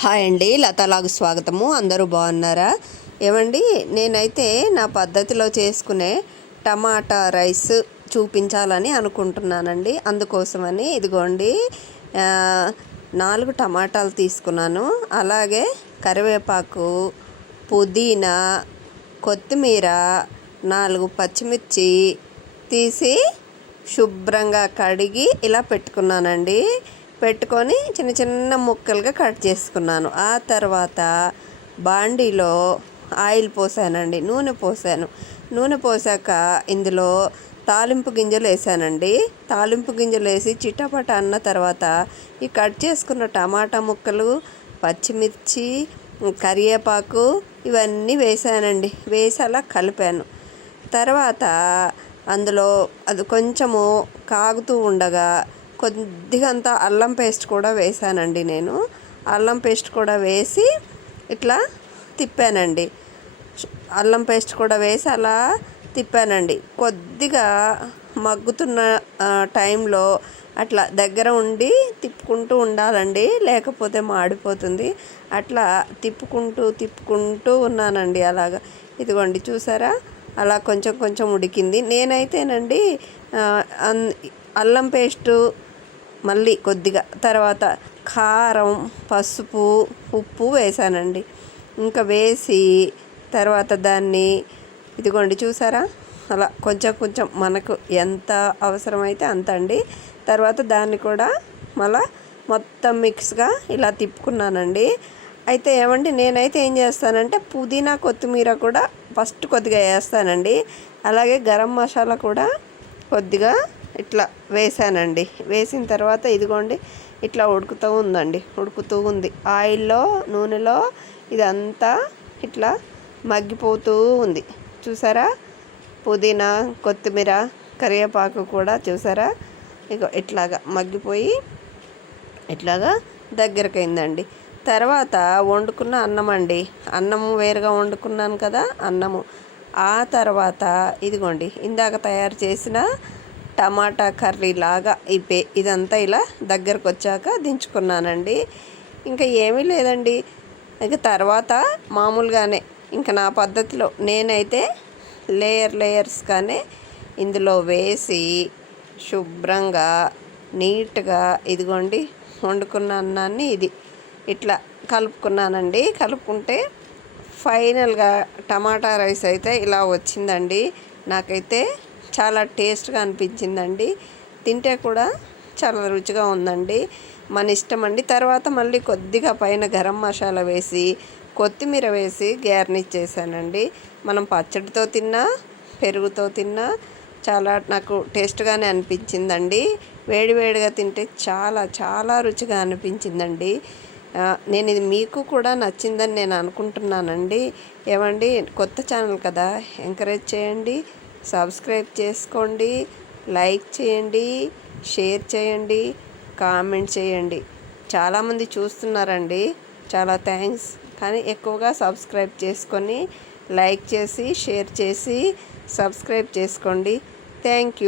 Hi అండి, లతాలాగు స్వాగతము. అందరూ బాగున్నారా? ఏమండి, నేనైతే నా పద్ధతిలో చేసుకునే టమాటా రైస్ చూపించాలని అనుకుంటున్నానండి. అందుకోసమని ఇదిగోండి 4 టమాటాలు తీసుకున్నాను. అలాగే కరివేపాకు, పుదీనా, కొత్తిమీర, 4 పచ్చిమిర్చి తీసి శుభ్రంగా కడిగి ఇలా పెట్టుకున్నానండి. పెట్టుకొని చిన్న చిన్న ముక్కలుగా కట్ చేసుకున్నాను. ఆ తర్వాత బాండీలో ఆయిల్ పోసానండి, నూనె పోసాక ఇందులో తాలింపు గింజలు వేసానండి. తాలింపు గింజలు వేసి చిటపట అన్న తర్వాత ఈ కట్ చేసుకున్న టమాటా ముక్కలు, పచ్చిమిర్చి, కరివేపాకు ఇవన్నీ వేసానండి. వేసి అలా కలిపాను. తర్వాత అందులో అది కొంచెము కాగుతూ ఉండగా కొద్దిగా అంత అల్లం పేస్ట్ కూడా వేసానండి. నేను అల్లం పేస్ట్ కూడా వేసి ఇట్లా తిప్పానండి. అల్లం పేస్ట్ కూడా వేసి అలా తిప్పానండి. కొద్దిగా మగ్గుతున్న టైంలో అట్లా దగ్గర ఉండి తిప్పుకుంటూ ఉండాలండి, లేకపోతే మాడిపోతుంది. అట్లా తిప్పుకుంటూ ఉన్నానండి. అలాగా ఇదిగోండి, చూసారా? అలా కొంచెం కొంచెం ఉడికింది. నేనైతేనండి అల్లం పేస్టు, మళ్ళీ కొద్దిగా తర్వాత కారం, పసుపు, ఉప్పు వేసానండి. ఇంకా వేసి తర్వాత దాన్ని ఇదిగోండి, చూసారా? అలా కొంచెం కొంచెం మనకు ఎంత అవసరమైతే అంత అండి. తర్వాత దాన్ని కూడా మళ్ళా మొత్తం మిక్స్గా ఇలా తిప్పుకున్నానండి. అయితే ఏమండి, నేనైతే ఏం చేస్తానంటే పుదీనా, కొత్తిమీర కూడా ఫస్ట్ కొద్దిగా వేస్తానండి. అలాగే గరం మసాలా కూడా కొద్దిగా ఇట్లా వేసానండి. వేసిన తర్వాత ఇదిగోండి ఇట్లా ఉడుకుతూ ఉంది ఆయిల్లో, నూనెలో. ఇదంతా ఇట్లా మగ్గిపోతూ ఉంది, చూసారా? పుదీనా, కొత్తిమీర, కరివేపాకు కూడా చూసారా? ఇగో ఇట్లాగా మగ్గిపోయి ఇట్లాగా దగ్గరకైందండి. తర్వాత వండుకున్న అన్నం అండి. అన్నము వేరుగా వండుకున్నాను కదా, అన్నము. ఆ తర్వాత ఇదిగోండి ఇందాక తయారు చేసిన టమాటా కర్రీ లాగా ఇదంతా ఇలా దగ్గరకు వచ్చాక దించుకున్నానండి. ఇంకా ఏమీ లేదండి. ఇంకా తర్వాత మామూలుగానే ఇంకా నా పద్ధతిలో నేనైతే లేయర్స్గానే ఇందులో వేసి శుభ్రంగా నీట్గా ఇదిగోండి వండుకున్న అన్నాన్ని ఇట్లా కలుపుకున్నానండి. కలుపుకుంటే ఫైనల్గా టమాటా రైస్ అయితే ఇలా వచ్చిందండి. నాకైతే చాలా టేస్ట్గా అనిపించిందండి. తింటే కూడా చాలా రుచిగా ఉందండి. మన ఇష్టం అండి. తర్వాత మళ్ళీ కొద్దిగా పైన గరం మసాలా వేసి, కొత్తిమీర వేసి గార్నిష్ చేశానండి. మనం పచ్చడితో తిన్నా, పెరుగుతో తిన్నా చాలా నాకు టేస్ట్గానే అనిపించిందండి. వేడివేడిగా తింటే చాలా చాలా రుచిగా అనిపించిందండి. నేను ఇది మీకు కూడా నచ్చిందని నేను అనుకుంటున్నానండి. ఏమండి, కొత్త ఛానల్ కదా, ఎంకరేజ్ చేయండి, సబ్స్క్రైబ్ చేసుకోండి, లైక్ చేయండి, షేర్ చేయండి, కామెంట్ చేయండి. చాలామంది చూస్తున్నారండి, చాలా థ్యాంక్స్. కానీ ఎక్కువగా సబ్స్క్రైబ్ చేసుకొని, లైక్ చేసి, షేర్ చేసి, సబ్స్క్రైబ్ చేసుకోండి. Thank you.